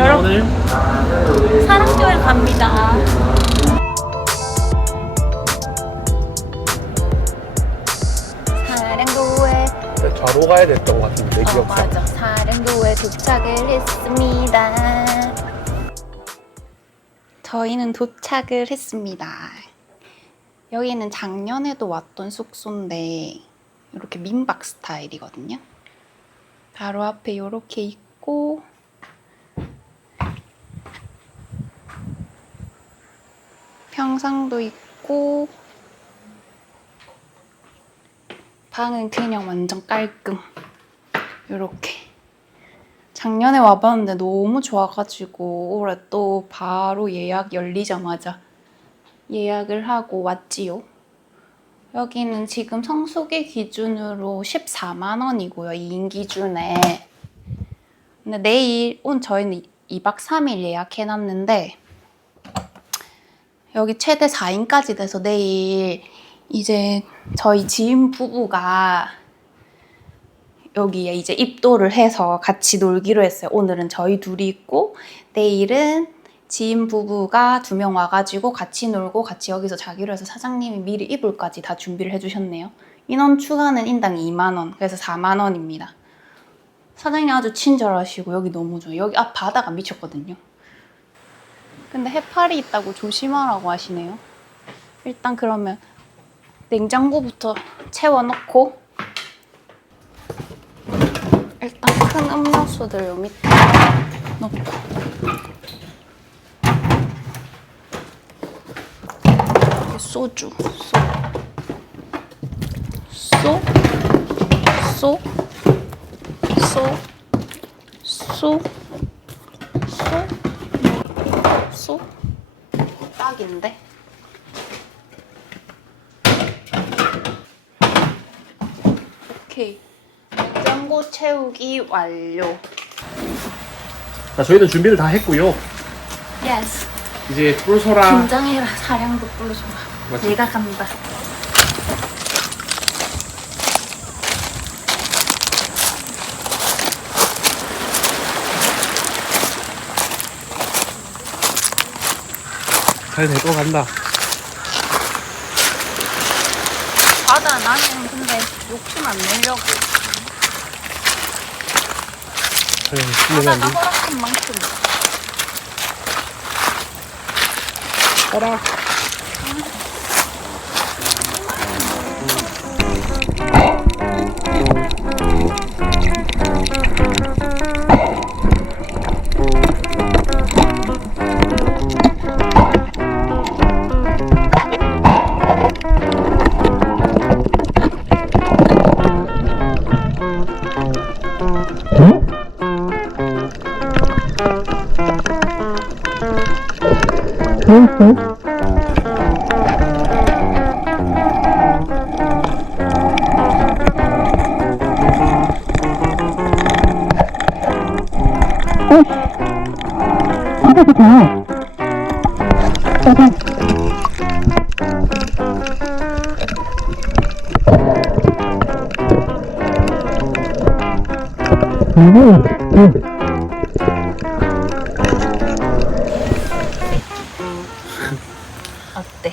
저희는 여러분- 오늘 사랑교회 갑니다. 사랑교회 좌로 가야 됐던 것 같은데 내어 맞아 사랑교회 도착을 했습니다. 저희는 도착을 했습니다. 여기는 작년에도 왔던 숙소인데 이렇게 민박 스타일이거든요. 바로 앞에 이렇게 있고 평상도 있고 방은 그냥 완전 깔끔 이렇게 작년에 와봤는데 너무 좋아가지고 올해 또 바로 예약 열리자마자 예약을 하고 왔지요. 여기는 지금 성수기 기준으로 14만 원이고요. 2인 기준에. 근데 내일 온 저희는 2박 3일 예약해놨는데 여기 최대 4인까지 돼서 내일 이제 저희 지인 부부가 여기에 이제 입도를 해서 같이 놀기로 했어요. 오늘은 저희 둘이 있고 내일은 지인 부부가 두 명 와가지고 같이 놀고 같이 여기서 자기로 해서 사장님이 미리 이불까지 다 준비를 해주셨네요. 인원 추가는 인당 2만 원, 그래서 4만 원입니다. 사장님 아주 친절하시고 여기 너무 좋아요. 여기 앞 바다가 미쳤거든요. 근데 해파리 있다고 조심하라고 하시네요. 일단 그러면 냉장고부터 채워놓고 일단 큰 음료수들 요 밑에 넣고 소주 소 소, 소, 소, 소, 소, 소, 딱인데? 오케이. 냉장고 채우기 완료. 자 저희는 준비를 다 했고요 예스. 이제 뿔소라 긴장해라 사량도. 맞지? 내가 간다. 잘될것 간다. 맞아 나는 근데 욕심 안 내려고. 그래 바다가. 허락한 만큼 따라 어때?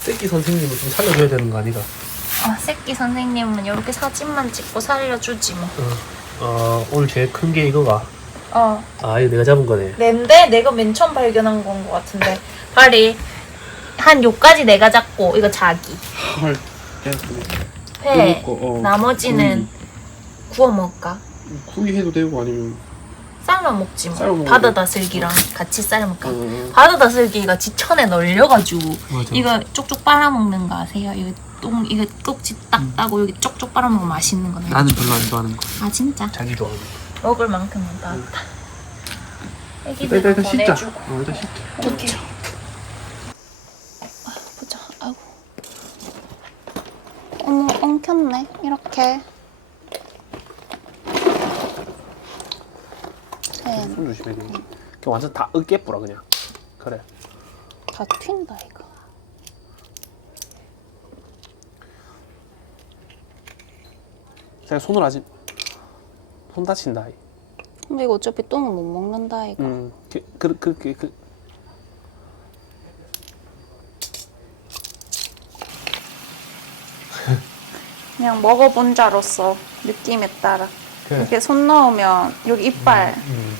새끼 선생님을 좀 살려줘야 되는 거 아니가 아 새끼 선생님은 이렇게 사진만 찍고 살려주지 뭐. 어, 어 오늘 제일 큰 게 이거가 어. 아 이거 내가 잡은 거네 낸데 내가 맨 처음 발견한 건 것 같은데. 발이 한 요까지 내가 잡고 이거 자기. 헐. 회. 이거, 어. 나머지는 구워 먹을까? 구이 해도 되고 아니면 삶아 먹지 뭐. 삶아 먹어도 바다 다슬기랑 같이 삶아 먹까? 어, 바다 다슬기가 지천에 널려가지고 맞아. 이거 쪽쪽 빨아먹는 거 아세요? 이거 똥 이거 꼭지 딱 따고 여기 쪽쪽 빨아먹으면 맛있는 거네. 나는 별로 안 좋아하는 거. 아 진짜? 자기 좋아하는 먹을 만큼은 나왔다. 일단 애기들 일단 일단 씻자. 보내주고. 어, 일단 씻자. 오케이. 아, 보자. 아이고. 어머, 엉켰네. 이렇게. 셋. 손 조심해 돼 완전 다 으깨 뿌라 그냥 그래 다 튄다, 이거. 그냥 손을 아직 손 다친다 근데 이거 어차피 똥은 못 먹는다 이거. 음, 그, 그, 그, 그, 그. 그냥 먹어본 자로서 느낌에 따라 그래. 이렇게 손 넣으면 여기 이빨 음.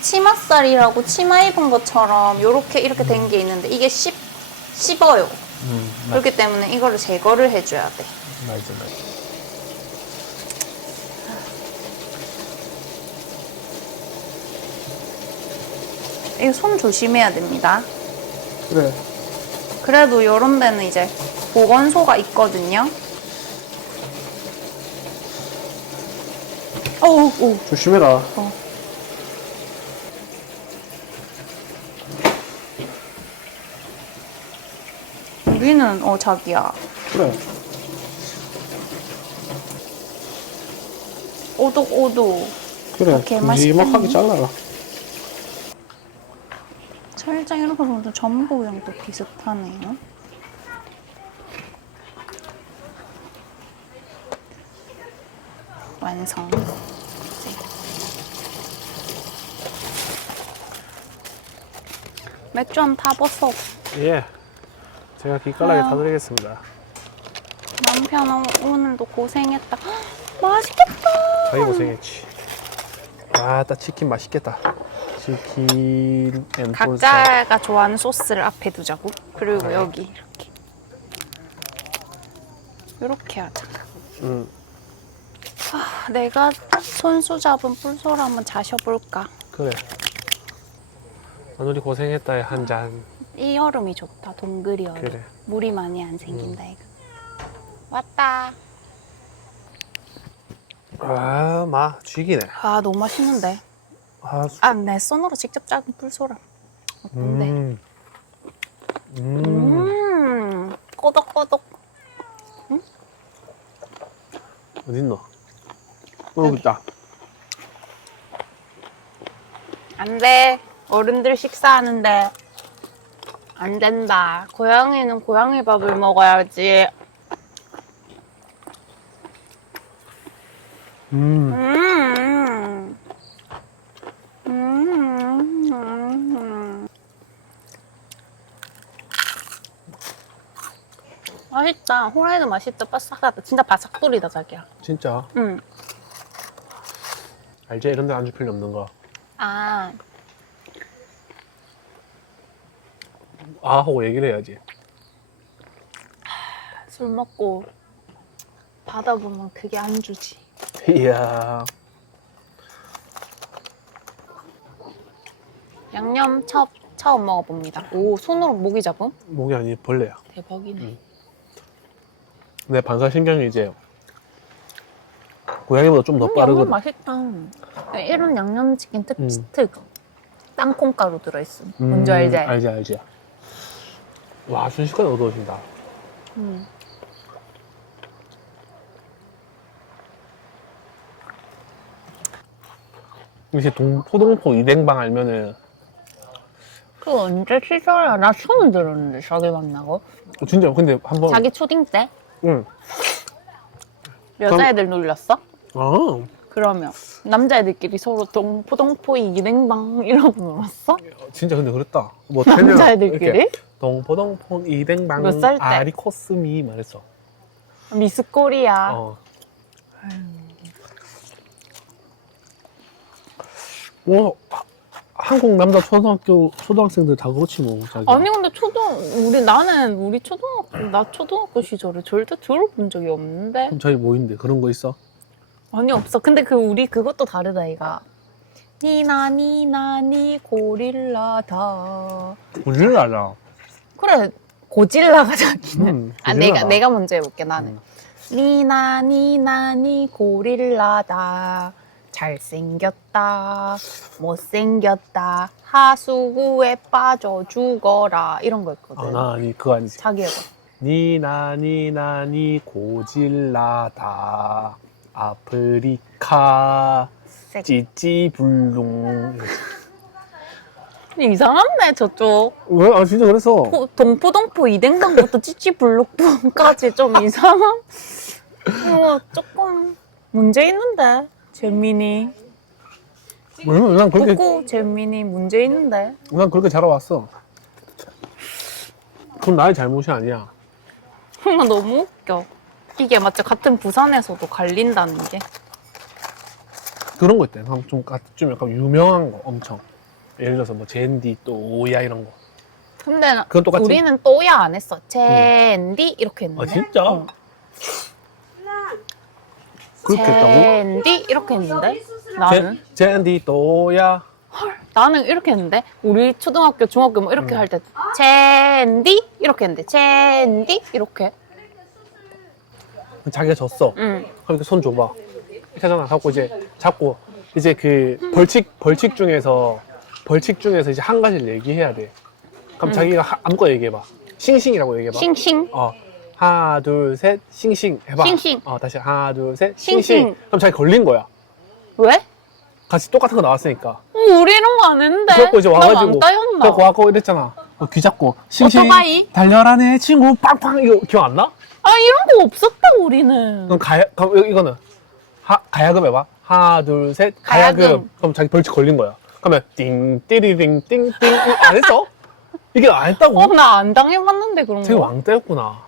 치맛살이라고 치마 입은 것처럼 요렇게 이렇게 된 게 있는데 이게 씹 씹어요. 음, 맞, 그렇기 때문에 이거를 제거를 해줘야 돼. 맞아, 맞아. 이거 손 조심해야 됩니다. 그래. 그래도 이런 데는 이제 보건소가 있거든요. 어우, 오. 조심해라. 우리는 어 자기야. 그래. 오독 오독. 그래. 이렇게 큼지막하게 맛있겠네. 잘라라. 살짝 이렇게 보면 전복이랑 또 비슷하네요. 완성. 맥주 한 타보소. 예. 제가 기깔나게 아유. 타드리겠습니다. 남편 오- 오늘도 고생했다. 헉, 맛있겠다. 자기 고생했지. 아 따 치킨 맛있겠다. 치킨 앤 볼살. 각자가 좋아하는 소스를 앞에 두자고. 그리고 네. 여기 이렇게. 이렇게 하자. 음, 아, 내가 손수 잡은 뿔소를 한번 자셔볼까? 그래. 오늘이 고생했다에 한 잔. 이 여름이 좋다. 동그리 여름. 그래. 물이 많이 안 생긴다 이거. 왔다. 아, 마 쥐기네. 아 너무 맛있는데. 아, 수... 아 내 손으로 직접 작은 뿔소라. 어떤데? 음. 음. 음, 꼬덕꼬덕. 어딨노? 어, 있다. 안 돼. 어른들 식사하는데. 안 된다. 고양이는 고양이 밥을 먹어야지. 음. 음. 음. 음. 맛있다. 호라이도 맛있다. 바삭하다. 진짜 바삭돌이다, 자기야. 진짜. 응. 알지? 이런 데 안주 필요 없는 거. 아, 아, 하고 얘기를 해야지. 술 먹고 받아보면 그게 안 주지. 이야. 양념 첩 처음 먹어봅니다. 오, 손으로 모기 잡음? 목이 아니 벌레야. 대박이네. 음. 내 반사신경이 이제 고양이보다 좀더 음, 빠르거든. 맛있다. 이런 양념치킨 특, 음. 특. 땅콩가루 들어있음. 뭔지 알지? 알지, 알지. 와, 순식간에 어두워진다. 음. 이제 동, 포동포 이댕방 알면은 그 언제 시절이야? 나 처음 들었는데 자기 만나고. 어, 진짜 근데 한번 자기 초딩 때? 응. 여자애들 놀렸어? 아, 그러면 남자애들끼리 서로 동포 동포이 이냉방 이러고 놀았어? 진짜 근데 그랬다. 뭐 태명 남자애들끼리? 동포동포 이댕방 몇살 때? 아리코스미 말했어. 미스 코리아. 어. 뭐 하- 한국 남자 초등학교 초등학생들 다 그렇지 뭐 자기. 아니 근데 초등 우리 나는 우리 초등학교 나 초등학교 시절에 절대 들어본 적이 없는데 그럼 저희 뭐인데 그런 거 있어? 아니 없어. 근데 그 우리 그것도 다르다 이가. 니나 니나 니 고릴라다. 우리를 알아. 그래 고질라가 자기는. 음, 아 고질라다. 내가 내가 먼저 해볼게 나는. 음. 니나 니나 니 고릴라다. 잘생겼다. 못생겼다. 하수구에 빠져 죽어라. 이런 거 아, 있거든. 나 아니 그거 아니지. 자기 해봐. 니나 니나 니 고질라다 아프리카 찌찌불룽. 이상한데 저쪽 왜? 아 진짜 그래서. 포- 동포동포 이댕방부터 찌찌블록부까지 좀 이상한? 이거 조금 문제 있는데 재민이 왜냐면 난 그렇게 북구 재민이 문제 있는데. 난 그렇게 자라왔어. 그건 나의 잘못이 아니야. 나 너무 웃겨. 이게 맞지? 같은 부산에서도 갈린다는 게. 그런 거 있대. 좀, 가- 좀 약간 유명한 거 엄청. 예를 들어서 뭐 젠디 또 오야 이런 거. 근데 나- 그건 똑같지? 우리는 또야 안 했어. 젠디 이렇게 했는데. 아 진짜? 응. 그렇게 했다고? 젠디 이렇게 했는데. 나는 젠- 젠디 또야. 나는 이렇게 했는데 우리 초등학교 중학교 뭐 이렇게 음. 할 때 젠디 이렇게 했는데 젠디 이렇게. 자기가 졌어. 응. 그러니까 손 줘봐. 이렇게 하잖아. 갖고 이제 잡고 이제 그 벌칙 벌칙 중에서 벌칙 중에서 이제 한 가지를 얘기해야 돼. 그럼 음. 자기가 하- 아무거나 얘기해봐. 싱싱이라고 얘기해봐. 싱싱. 어. 하나, 둘, 셋, 싱싱 해봐. 싱싱. 어, 다시 하나, 둘, 셋, 싱싱. 싱싱. 그럼 자기 걸린 거야. 왜? 같이 똑같은 거 나왔으니까. 어, 우리 이런 거 안 했는데. 그래갖고 이제 와가지고. 따였나? 그래갖고 와갖고 이랬잖아. 어, 귀 잡고. 싱싱. 오토바이? 달려라 내 친구. 빵빵. 이거 기억 안 나? 아 이런 거 없었다 우리는. 그럼 가야, 그럼 이- 이거는. 하, 가야금 해봐. 하나, 둘, 셋. 가야금. 가야금. 그럼 자기 벌칙 걸린 거야. 그러면 띵, 띠리링, 띵, 띵. 이거 안 했어? 이게 안 했다고? 어나 안 당해봤는데 그런 자기 거. 왕따였구나.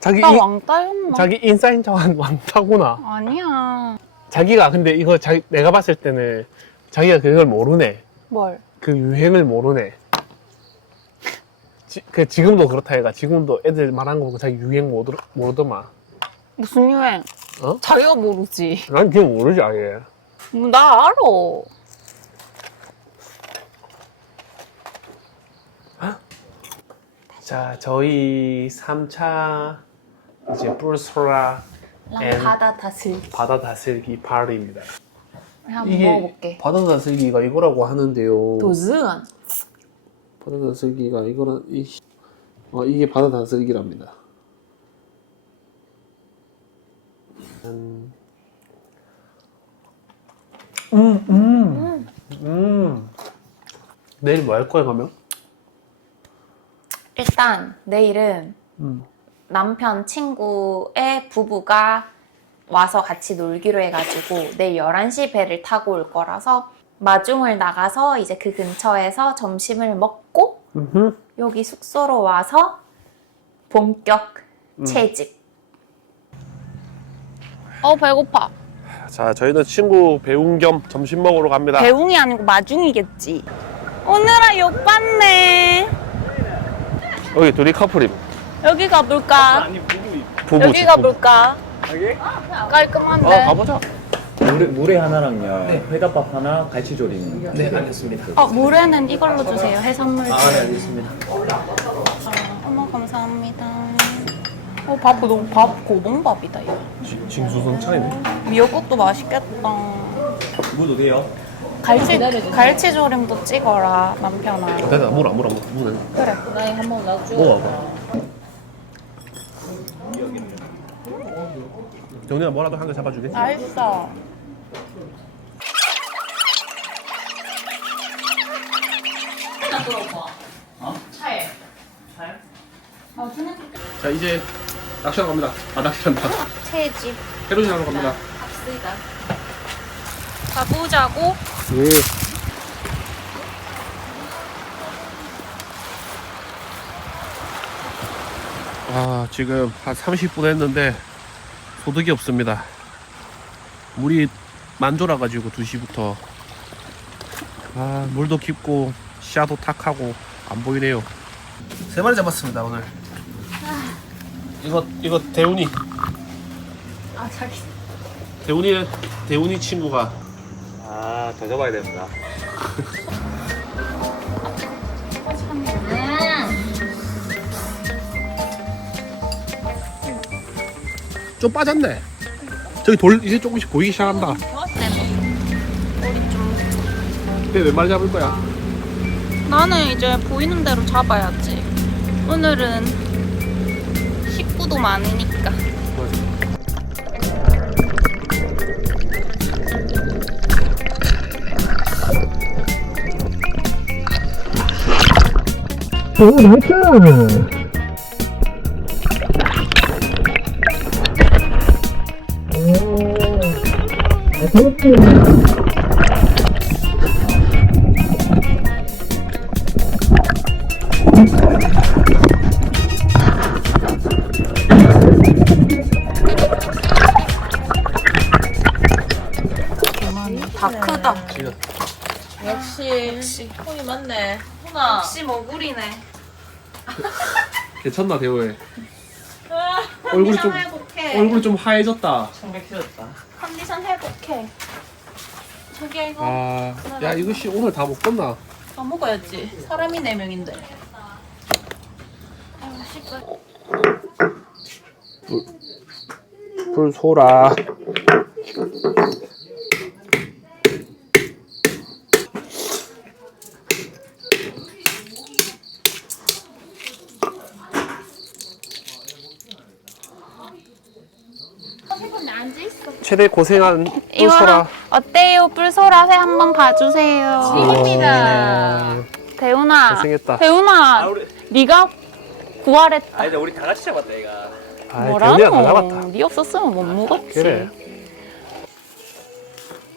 자기, 나 인- 왕따였나? 자기 인싸인 척한 왕따구나. 아니야. 자기가 근데 이거 자기 내가 봤을 때는 자기가 그걸 모르네. 뭘? 그 유행을 모르네. 지, 그 지금도 그렇다 해가 지금도 애들 말한 거 보고 자기 유행 모르, 모르더만. 무슨 유행? 어? 자기가 모르지. 난 그게 모르지 아예. 음, 나 알아. 자 저희 3차 이제 뿔소라 앤 바다 다슬기. 바다 다슬기 파리입니다. 한번 먹어볼게. 바다 다슬기가 이거라고 하는데요. 도즈안. 바다 다슬기가 이거는 이, 어, 이게 바다 다슬기랍니다. 음, 음, 음, 음. 내일 뭐 할 거야 가면? 일단 내일은 음. 남편 친구의 부부가 와서 같이 놀기로 해가지고 내일 11시 배를 타고 올 거라서 마중을 나가서 이제 그 근처에서 점심을 먹고 음흠. 여기 숙소로 와서 본격 채집. 어 배고파. 자, 저희는 친구 배웅 겸 점심 먹으러 갑니다. 배웅이 아니고 마중이겠지. 오늘아 욕 받네. 여기 둘이 커플임. 여기 가볼까? 부부지. 여기 가볼까? 여기? 깔끔한데. 아, 가보자. 물에, 물에 하나랑요. 회덮밥 하나, 갈치조림. 네, 알겠습니다. 어, 물에는 이걸로 주세요. 해산물. 아, 네, 알겠습니다. 어머 감사합니다. 어, 밥 너무 밥 고봉밥이다 이거. 징수성찬이네. 미역국도 맛있겠다. 물도 돼요? 갈치 갈치조림도 찍어라 남편아. 됐다, 물어, 물어, 물어. 물어. 그래. 나이 한번 놔줘. 먹어봐. 정리야 뭐라도 한 개 잡아주게. 맛있어. 자, 이제 낚시하러 갑니다. 아, 낚시한다. 채집 해루진하러 갑니다. 갑시다. 가보자고. 예. 아, 지금 한 30분 했는데 소득이 없습니다. 물이 만조라 가지고 2시부터 아, 물도 깊고 시야도 탁하고 안 보이네요. 세 마리 잡았습니다, 오늘. 이거 이거 대훈이 아 자기. 대훈이 대훈이 친구가 아, 더 잡아야 됩니다. 좀 빠졌네. 저기 돌 이제 조금씩 보이기 시작한다. 좀. 근데 몇 마리 잡을 거야? 나는 이제 보이는 대로 잡아야지. 오늘은 식구도 많으니까. 오, 나이스! 오, 아, 여기 역시 혼이 맞네. 혼아. 역시 머구리네. 괜찮나 대우해. 아, 얼굴이 좀 회복해. 얼굴이 좀 하얘졌다. 청백해졌다. 컨디션 회복해. 자기야 이거 아, 야 이거 씨 오늘 다 먹겠나? 다 먹어야지. 사람이 네 명인데. 불 소라. 최대 고생한 불 이거랑 소라. 어때요? 뿔소라 회 한번 봐주세요. 입니다. 대훈아. 잘생겼다. 대훈아, 우리 네가 구하랬다. 아 이제 우리 다 같이 잡았다 얘가. 아, 대훈이가 다 잡았다. 네 없었으면 못 먹었지. 그래.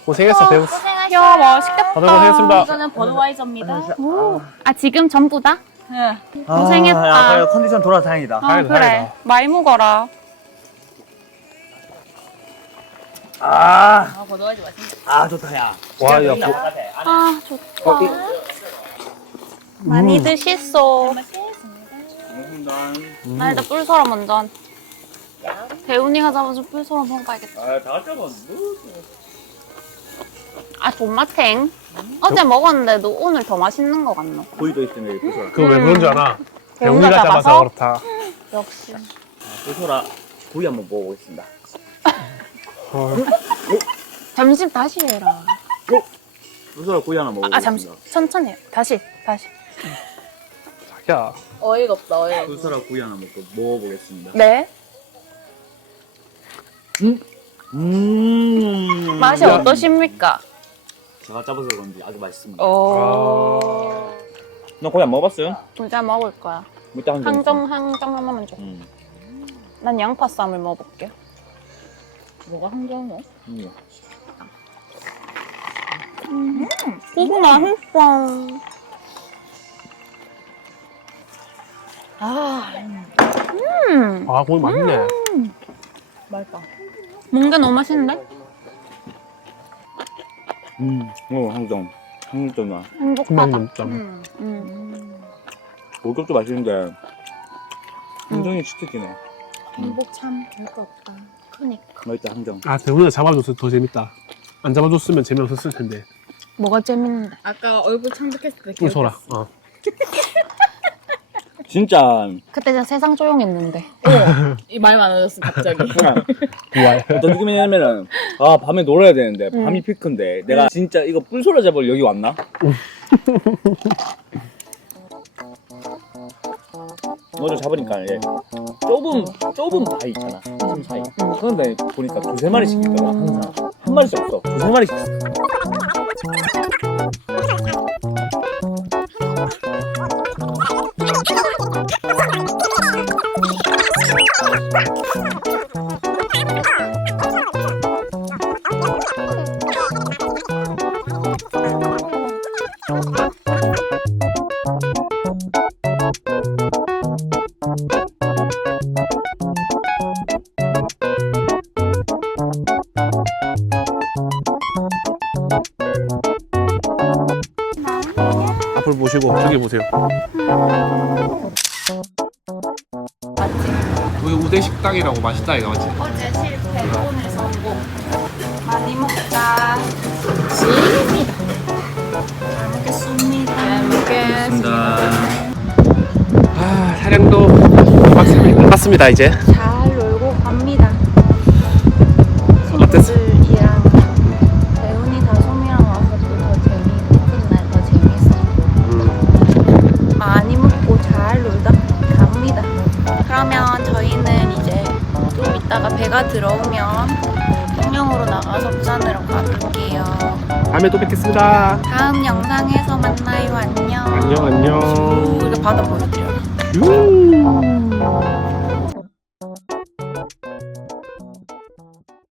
고생했어 대훈. 야 맛있겠다. 다들 고생했습니다. 이거는 버드와이저입니다. 오. 아 지금 전부 다? 네. 고생했다. 아, 그래, 컨디션 돌아 다행이다. 아 다행이다, 그래. 다행이다. 많이 먹어라. 아, 아 버드와이저 맛있네. 아 좋다 야. 와, 야. 안에. 아 좋다. 어, 이- 많이 음. 드시소. 고맙습니다. 나 일단 뿔소라 먼저. 대훈이가 잡아준 뿔소라 먹어봐야겠다. 아, 다 같이 잡았는데. 아 존맛탱. 어제 먹었는데도 오늘 더 맛있는 것 같노. 고기도 있으면 고소라. 그거 왜 그런 줄 알아? 대훈이가 대훈이가 잡아서 잡아서? 그렇다. 역시. 아, 고소라 고기 한번 먹어보겠습니다. 헐. 점심 다시 해라. 고소라 고기 하나 먹어보겠습니다. 아 잠시 천천히 해. 다시 다시. 자기야. 어이가 없다 어이가. 없다. 고소라 고기 하나 먹고 먹어보겠습니다. 네. 음. 맛이 야. 어떠십니까? 제가 잡아서 그런지 아주 맛있습니다. 어. 너 고기 안 먹어봤어요? 둘다 먹을 거야. 이따 한 점. 항정 항정 하나만 줘. 음. 난 양파 쌈을 먹어볼게. 뭐가 한정어? 음. 고기 맛있어. 아 음. 아, 고기 맛있네. 맛있다. 뭔게 너무 맛있는데? 음. 어, 항정. 항정 나. 금방 행복하다. 넘잖아. 음. 음. 목욕도 맛있는데 항정이 치트키네. 행복 참 별거 없다. 크니까. 맛있다 항정. 아, 대훈이가 잡아줬으면 더 재밌다. 안 잡아줬으면 재미없었을 텐데. 뭐가 재밌는데? 아까 얼굴 창백했을 때. 불 소라. 어. 진짜 그때 진짜 세상 조용했는데. 이말 많아졌어 갑자기. 그냥 부활. 어떤 느낌이냐면은 아 밤에 놀아야 되는데 음. 밤이 피크인데 내가 진짜 이거 뿔소라 잡으러 여기 왔나? 너를 잡으니까 예. 좁은 좁은 바위 있잖아. 한숨 사이. 그런데 보니까 두세 마리씩 있더라. 항상 한 마리씩 없어. 두세 마리씩 있어 보세요. 여기 우대 식당이라고 맛있다 이거 맞지? 어제 실패, 오늘 성공. 많이 먹자. 잘 먹겠습니다. 잘 먹겠습니다. 아 사량도 끝났습니다 이제. 배가 들어오면 통영으로 나가서 부산으로 가볼게요. 다음에 또 뵙겠습니다. 다음 영상에서 만나요. 안녕. 안녕 안녕. 이거 바다 보여드려요.